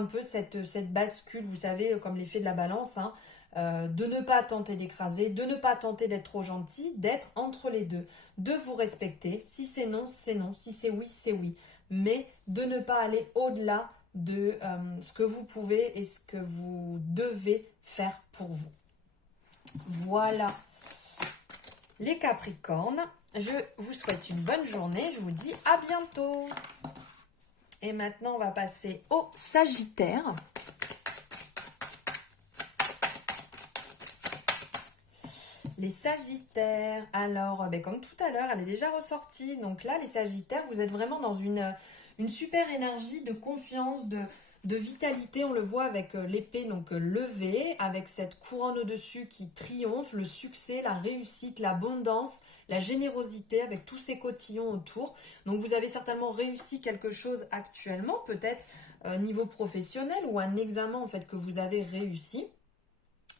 peu cette bascule, vous savez, comme l'effet de la balance, hein. De ne pas tenter d'écraser, de ne pas tenter d'être trop gentil, d'être entre les deux, de vous respecter. Si c'est non, c'est non. Si c'est oui, c'est oui. Mais de ne pas aller au-delà de ce que vous pouvez et ce que vous devez faire pour vous. Voilà. Les Capricornes, je vous souhaite une bonne journée. Je vous dis à bientôt. Et maintenant, on va passer au Sagittaire. Les Sagittaires, alors comme tout à l'heure, elle est déjà ressortie. Donc là, les Sagittaires, vous êtes vraiment dans une super énergie de confiance, de vitalité. On le voit avec l'épée donc levée, avec cette couronne au-dessus qui triomphe, le succès, la réussite, l'abondance, la générosité avec tous ces cotillons autour. Donc vous avez certainement réussi quelque chose actuellement, peut-être niveau professionnel ou un examen en fait que vous avez réussi.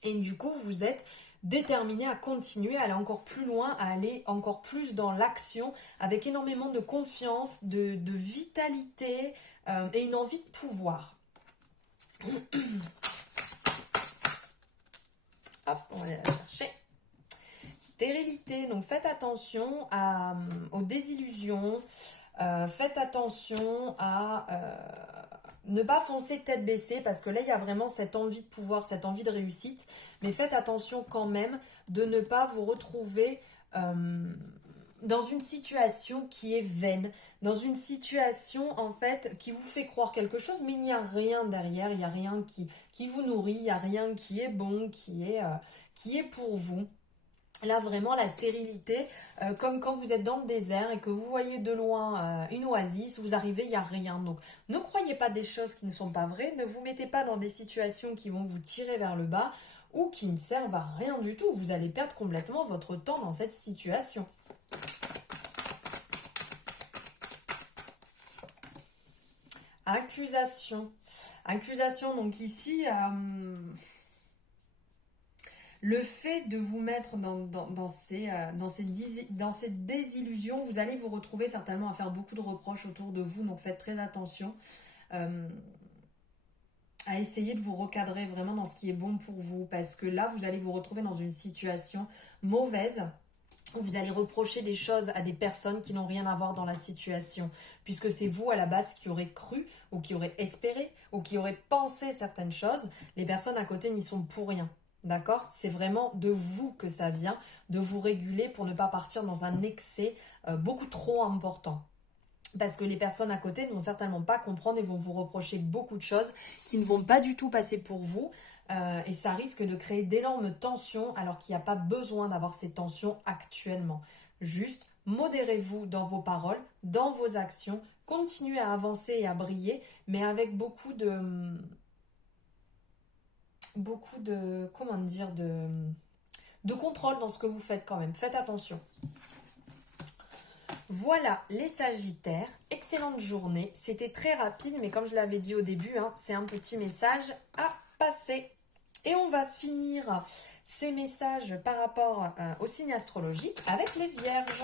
Et du coup, vous êtes déterminé à continuer, à aller encore plus loin, à aller encore plus dans l'action, avec énormément de confiance, de vitalité et une envie de pouvoir. Hop, on va aller la chercher. Stérilité, donc faites attention aux désillusions, faites attention à ne pas foncer tête baissée parce que là il y a vraiment cette envie de pouvoir, cette envie de réussite, mais faites attention quand même de ne pas vous retrouver dans une situation qui est vaine, dans une situation en fait qui vous fait croire quelque chose mais il n'y a rien derrière, il n'y a rien qui vous nourrit, il n'y a rien qui est bon, qui est pour vous. Là, vraiment, la stérilité, comme quand vous êtes dans le désert et que vous voyez de loin une oasis, vous arrivez, il n'y a rien. Donc, ne croyez pas des choses qui ne sont pas vraies, ne vous mettez pas dans des situations qui vont vous tirer vers le bas ou qui ne servent à rien du tout. Vous allez perdre complètement votre temps dans cette situation. Accusation. Accusation, donc ici... le fait de vous mettre dans cette désillusion, vous allez vous retrouver certainement à faire beaucoup de reproches autour de vous, donc faites très attention à essayer de vous recadrer vraiment dans ce qui est bon pour vous, parce que là, vous allez vous retrouver dans une situation mauvaise, Vous allez reprocher des choses à des personnes qui n'ont rien à voir dans la situation, puisque c'est vous à la base qui aurez cru, ou qui aurez espéré, ou qui aurez pensé certaines choses. Les personnes à côté n'y sont pour rien. D'accord? C'est vraiment de vous que ça vient, de vous réguler pour ne pas partir dans un excès beaucoup trop important. Parce que les personnes à côté ne vont certainement pas comprendre et vont vous reprocher beaucoup de choses qui ne vont pas du tout passer pour vous. Et ça risque de créer d'énormes tensions alors qu'il n'y a pas besoin d'avoir ces tensions actuellement. Juste, modérez-vous dans vos paroles, dans vos actions, continuez à avancer et à briller, mais avec comment dire, de contrôle dans ce que vous faites quand même. Faites attention. Voilà les Sagittaires, excellente journée, c'était très rapide mais comme je l'avais dit au début, hein, c'est un petit message à passer. Et on va finir ces messages par rapport au signe astrologique avec les Vierges.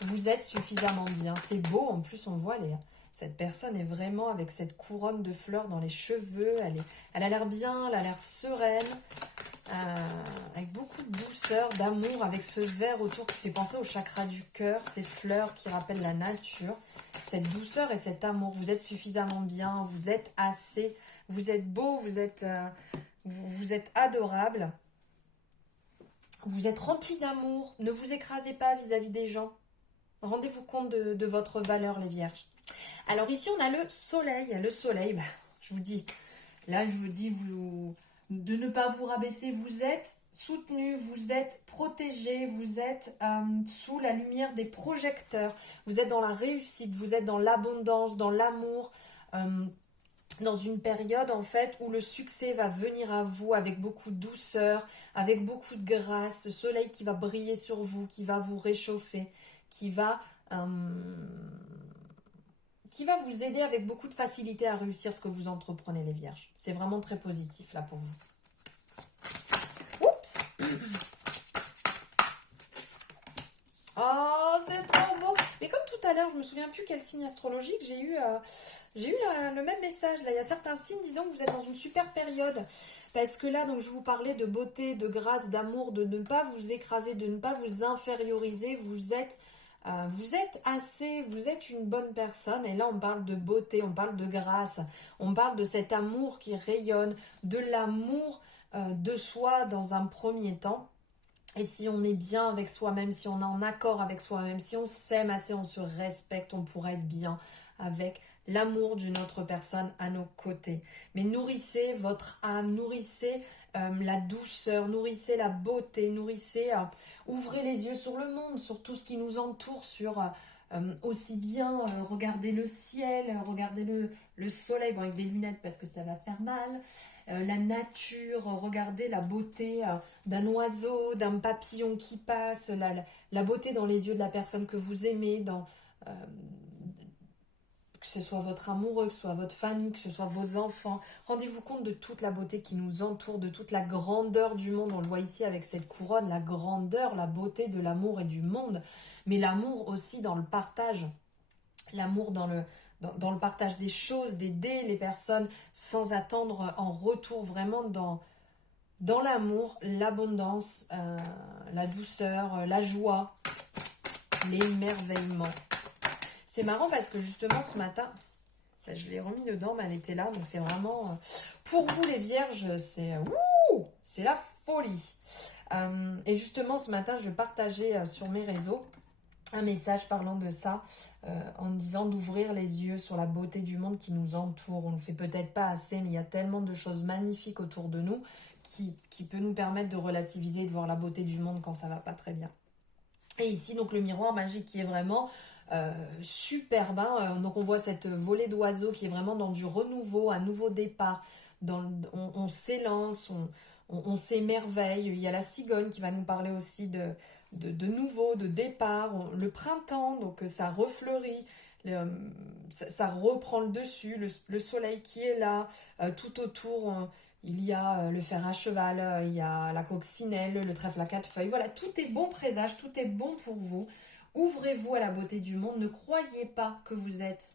Vous êtes suffisamment bien, c'est beau, en plus on voit cette personne est vraiment avec cette couronne de fleurs dans les cheveux, elle a l'air bien, elle a l'air sereine. Avec beaucoup de douceur, d'amour, avec ce vert autour qui fait penser au chakra du cœur, ces fleurs qui rappellent la nature, cette douceur et cet amour. Vous êtes suffisamment bien, vous êtes assez, vous êtes beau, vous êtes adorable, vous êtes rempli d'amour. Ne vous écrasez pas vis-à-vis des gens. Rendez-vous compte de votre valeur, les Vierges. Alors ici, on a le soleil. Le soleil, je vous dis, là, je vous dis, de ne pas vous rabaisser. Vous êtes soutenu, vous êtes protégé, vous êtes sous la lumière des projecteurs. Vous êtes dans la réussite, vous êtes dans l'abondance, dans l'amour, dans une période en fait où le succès va venir à vous avec beaucoup de douceur, avec beaucoup de grâce. Ce soleil qui va briller sur vous, qui va vous réchauffer, qui va vous aider avec beaucoup de facilité à réussir ce que vous entreprenez, les Vierges. C'est vraiment très positif là pour vous. Oups! Oh, c'est trop beau! Mais comme tout à l'heure, je me souviens plus quel signe astrologique, j'ai eu le même message. Là, il y a certains signes, dis donc, vous êtes dans une super période. Parce que là, donc, je vous parlais de beauté, de grâce, d'amour, de ne pas vous écraser, de ne pas vous inférioriser. Vous êtes assez, vous êtes une bonne personne. Et là, on parle de beauté, on parle de grâce, on parle de cet amour qui rayonne, de l'amour de soi dans un premier temps. Et si on est bien avec soi-même, si on est en accord avec soi-même, si on s'aime assez, on se respecte, on pourra être bien avec l'amour d'une autre personne à nos côtés. Mais nourrissez votre âme, nourrissez la douceur, nourrissez la beauté, ouvrez les yeux sur le monde, sur tout ce qui nous entoure, sur aussi bien regarder le ciel, regarder le soleil, bon avec des lunettes parce que ça va faire mal, la nature, regarder la beauté d'un oiseau, d'un papillon qui passe, la beauté dans les yeux de la personne que vous aimez, que ce soit votre amoureux, que ce soit votre famille, que ce soit vos enfants. Rendez-vous compte de toute la beauté qui nous entoure, de toute la grandeur du monde. On le voit ici avec cette couronne, la grandeur, la beauté de l'amour et du monde. Mais l'amour aussi dans le partage. L'amour dans le partage des choses, d'aider les personnes sans attendre en retour, vraiment dans l'amour, l'abondance, la douceur, la joie, l'émerveillement. C'est marrant parce que justement ce matin, je l'ai remis dedans, mais elle était là, donc c'est vraiment... pour vous les Vierges, c'est la folie. Et justement ce matin, je partageais sur mes réseaux un message parlant de ça, en disant d'ouvrir les yeux sur la beauté du monde qui nous entoure. On ne le fait peut-être pas assez, mais il y a tellement de choses magnifiques autour de nous qui peut nous permettre de relativiser, de voir la beauté du monde quand ça va pas très bien. Et ici, donc le miroir magique qui est vraiment superbe. Donc on voit cette volée d'oiseaux qui est vraiment dans du renouveau, un nouveau départ. On s'élance, on s'émerveille. Il y a la cigogne qui va nous parler aussi de nouveau, de départ. Le printemps, donc ça refleurit. Ça reprend le dessus, le soleil qui est là, tout autour il y a le fer à cheval, il y a la coccinelle, le trèfle à quatre feuilles, voilà, tout est bon présage, tout est bon pour vous. Ouvrez-vous à la beauté du monde, ne croyez pas que vous êtes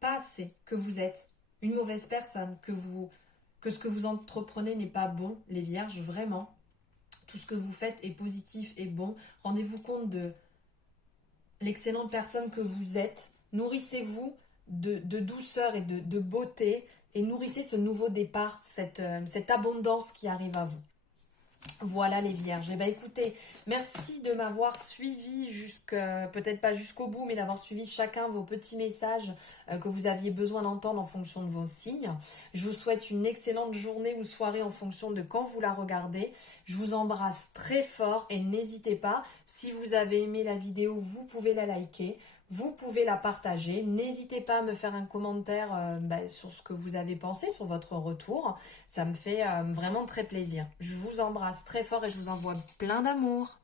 pas assez, que vous êtes une mauvaise personne, que ce que vous entreprenez n'est pas bon, les Vierges, vraiment. Tout ce que vous faites est positif et bon. Rendez-vous compte de l'excellente personne que vous êtes. Nourrissez-vous de douceur et de beauté et nourrissez ce nouveau départ, cette abondance qui arrive à vous. Voilà les vierges. Eh bien écoutez, merci de m'avoir suivi peut-être pas jusqu'au bout, mais d'avoir suivi chacun vos petits messages que vous aviez besoin d'entendre en fonction de vos signes. Je vous souhaite une excellente journée ou soirée en fonction de quand vous la regardez. Je vous embrasse très fort et n'hésitez pas, si vous avez aimé la vidéo, vous pouvez la liker. Vous pouvez la partager. N'hésitez pas à me faire un commentaire sur ce que vous avez pensé, sur votre retour. Ça me fait vraiment très plaisir. Je vous embrasse très fort et je vous envoie plein d'amour.